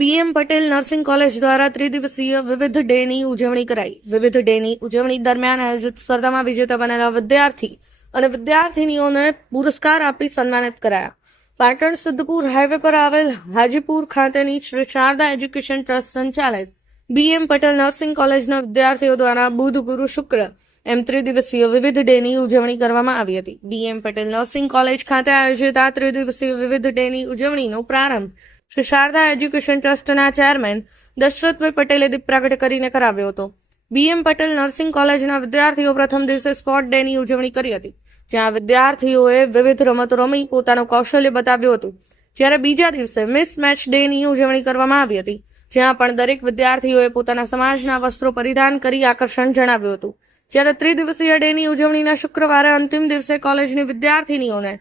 BM Patel nursing college દ્વારા ત્રિદિવસીય વિવિધ ડેની ઉજવણી કરાઈ. વિવિધ ડેની ઉજવણી દરમિયાન આયોજિત સ્પર્ધામાં વિજેતા બનેલા વિદ્યાર્થી અને વિદ્યાર્થિનીઓને પુરસ્કાર આપી સન્માનિત કરાયા. પાટણ સિદ્ધપુર હાઈવે પર આવેલ હાજીપુર ખાતેની શ્રી શારદા એજ્યુકેશન ટ્રસ્ટ સંચાલિત બીએમ પટેલ નર્સિંગ કોલેજના વિદ્યાર્થીઓ દ્વારા બુધ ગુરુ શુક્ર એમ ત્રિદિવસીય વિવિધ ડેની ઉજવણી કરવામાં આવી હતી. બીએમ પટેલ નર્સિંગ કોલેજ ખાતે આયોજિત આ ત્રિદિવસીય વિવિધ ડેની ઉજવણીનો પ્રારંભ શ્રી શારદા એજ્યુકેશન ટ્રસ્ટના ચેરમેન દશરથભાઈ પટેલે દીપ પ્રગટ કરીને કરાવ્યો હતો. બીએમ પટેલ નર્સિંગ કોલેજના વિદ્યાર્થીઓ પ્રથમ દિવસે સ્પોર્ટ ડેની ઉજવણી કરી હતી, જ્યાં વિદ્યાર્થીઓએ વિવિધ રમતો રમી પોતાનું કૌશલ્ય બતાવ્યું હતું. જ્યારે બીજા દિવસે મિસ મેચ ડેની ઉજવણી કરવામાં આવી હતી. જ્યાં પણ દરેક વિદ્યાર્થીઓએ પોતાના સમાજના વસ્ત્રો પરિધાન કરી આકર્ષણ જણાવ્યું હતું. જ્યારે ત્રિદિવસીય ડેની ઉજવણીના શુક્રવારે અંતિમ દિવસે કોલેજની વિદ્યાર્થીનીઓને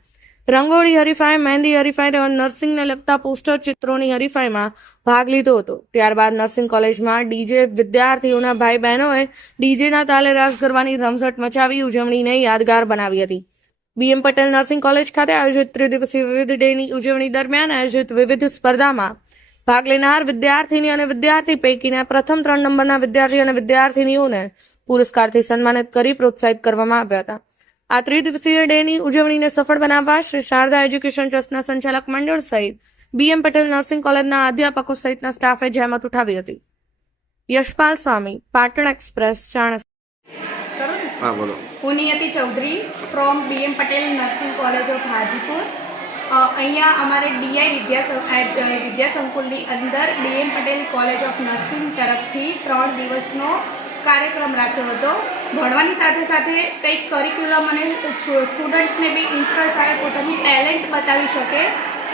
રંગોળી હરીફાઈ, મહેંદી હરીફાઈ તેમજ નર્સિંગને લગતા પોસ્ટર ચિત્રોની હરીફાઈમાં ભાગ લીધો હતો. ત્યારબાદ નર્સિંગ કોલેજમાં ડીજે વિદ્યાર્થીઓના ભાઈ બહેનોએ ડીજેના તાલે રાસ ગરબાની રમઝટ મચાવી ઉજવણીને યાદગાર બનાવી હતી. બીએમ પટેલ નર્સિંગ કોલેજ ખાતે આયોજિત ત્રિદિવસીય વિવિધ ડેની ઉજવણી દરમિયાન આયોજિત વિવિધ સ્પર્ધામાં ભાગ લેનાર વિદ્યાર્થીની અને વિદ્યાર્થી પૈકીના પ્રથમ ત્રણ નંબરના વિદ્યાર્થી અને વિદ્યાર્થીનીઓને પુરસ્કારથી સન્માનિત કરી પ્રોત્સાહિત કરવામાં આવ્યા હતા. આ ત્રિદિવસીય ડેની ઉજવણીને સફળ બનાવવા શ્રી શારદા એજ્યુકેશન ટ્રસ્ટના સંચાલક મંડળ સહિત બીએમ પટેલ નર્સિંગ કોલેજના અધ્યાપકો સહિતના સ્ટાફે જહેમત ઉઠાવી હતી. યશપાલ સ્વામી પાટણ એક્સપ્રેસ ચાણસ હા Niyati Chaudhari from BM Patel nursing college of Hajipur. અહીંયા અમારે ડીઆઈ વિદ્યા વિદ્યા સંકુલની અંદર DM Patel college of nursing તરફથી ત્રણ દિવસનો કાર્યક્રમ રાખ્યો હતો. ભણવાની સાથે સાથે કંઈક કરિક્યુલમ અને સ્ટુડન્ટને બી ઇન્ટરેસ્ટ આવે, પોતાની ટેલેન્ટ બતાવી શકે.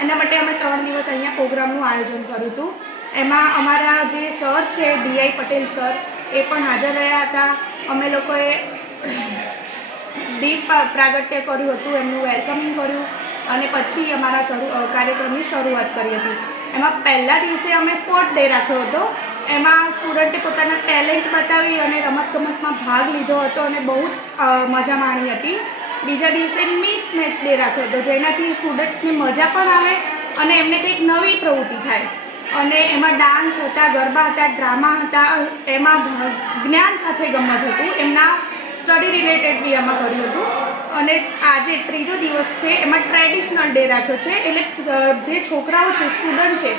એના માટે અમે ત્રણ દિવસ અહીંયા પ્રોગ્રામનું આયોજન કર્યું હતું. એમાં અમારા જે સર છે ડીઆઈ પટેલ સર, એ પણ હાજર રહ્યા હતા. અમે લોકોએ દીપ પ્રાગટ્ય કર્યું હતું, એમનું વેલકમિંગ કર્યું. અને પછી અમારા શરૂ કાર્યક્રમની શરૂઆત કરી હતી. એમાં પહેલા દિવસે અમે સ્પોર્ટ ડે રાખ્યો હતો. એમાં સ્ટુડન્ટે પોતાના ટેલેન્ટ બતાવી અને રમતગમતમાં ભાગ લીધો હતો અને બહુ જ મજા માણી હતી. બીજા દિવસે મિસ મેચ ડે રાખ્યો હતો, જેનાથી સ્ટુડન્ટને મજા પણ આવે અને એમને કંઈક નવી પ્રવૃત્તિ થાય. અને એમાં ડાન્સ હતા, ગરબા હતા ડ્રામા હતા, એમાં જ્ઞાન સાથે ગમત હતું. એમના સ્ટડી રિલેટેડ બી એમાં કર્યું હતું. અને આજે ત્રીજો દિવસ છે, એમાં ટ્રેડિશનલ ડે રાખ્યો છે, એટલે જે છોકરાઓ છે સ્ટુડન્ટ છે,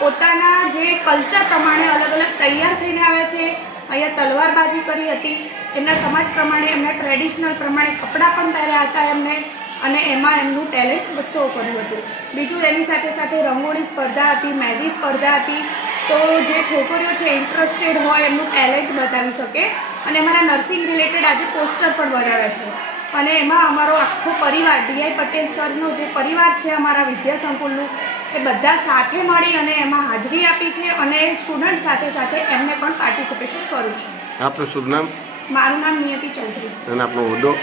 પોતાના જે કલ્ચર પ્રમાણે અલગ અલગ તૈયાર થઈને આવે છે, અહીંયા તલવારબાજી કરી હતી, એમના સમાજ પ્રમાણે, એમના ટ્રેડિશનલ પ્રમાણે કપડાં પણ પહેર્યા હતા એમને, અને એમાં એમનું ટેલેન્ટ શો કર્યું હતું. બીજું એની સાથે સાથે રંગોળી સ્પર્ધા હતી, મહેંદી સ્પર્ધા હતી, તો જે છોકરીઓ છે ઇન્ટરેસ્ટેડ હોય, એમનું ટેલેન્ટ બતાવી શકે, અને અમારા નર્સિંગ રિલેટેડ આજે પોસ્ટર પણ બનાવ્યા છે. અને એમાં અમારો આખો પરિવાર ડીઆઈ પટેલ સરનો જે પરિવાર છે અમારા વિદ્યા સંકુલનું એ બધા સાથે મળી અને એમાં હાજરી આપી છે અને સ્ટુડન્ટ સાથે સાથે એમને પણ પાર્ટિસિપેશન કરું છું. આપનું શુભ નામ? મારું નામ નિયતિ ચૌધરી. અને આપનો હોદ્દો?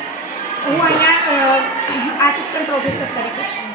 હું અહીંયા આસિસ્ટન્ટ પ્રોફેસર તરીકે છું.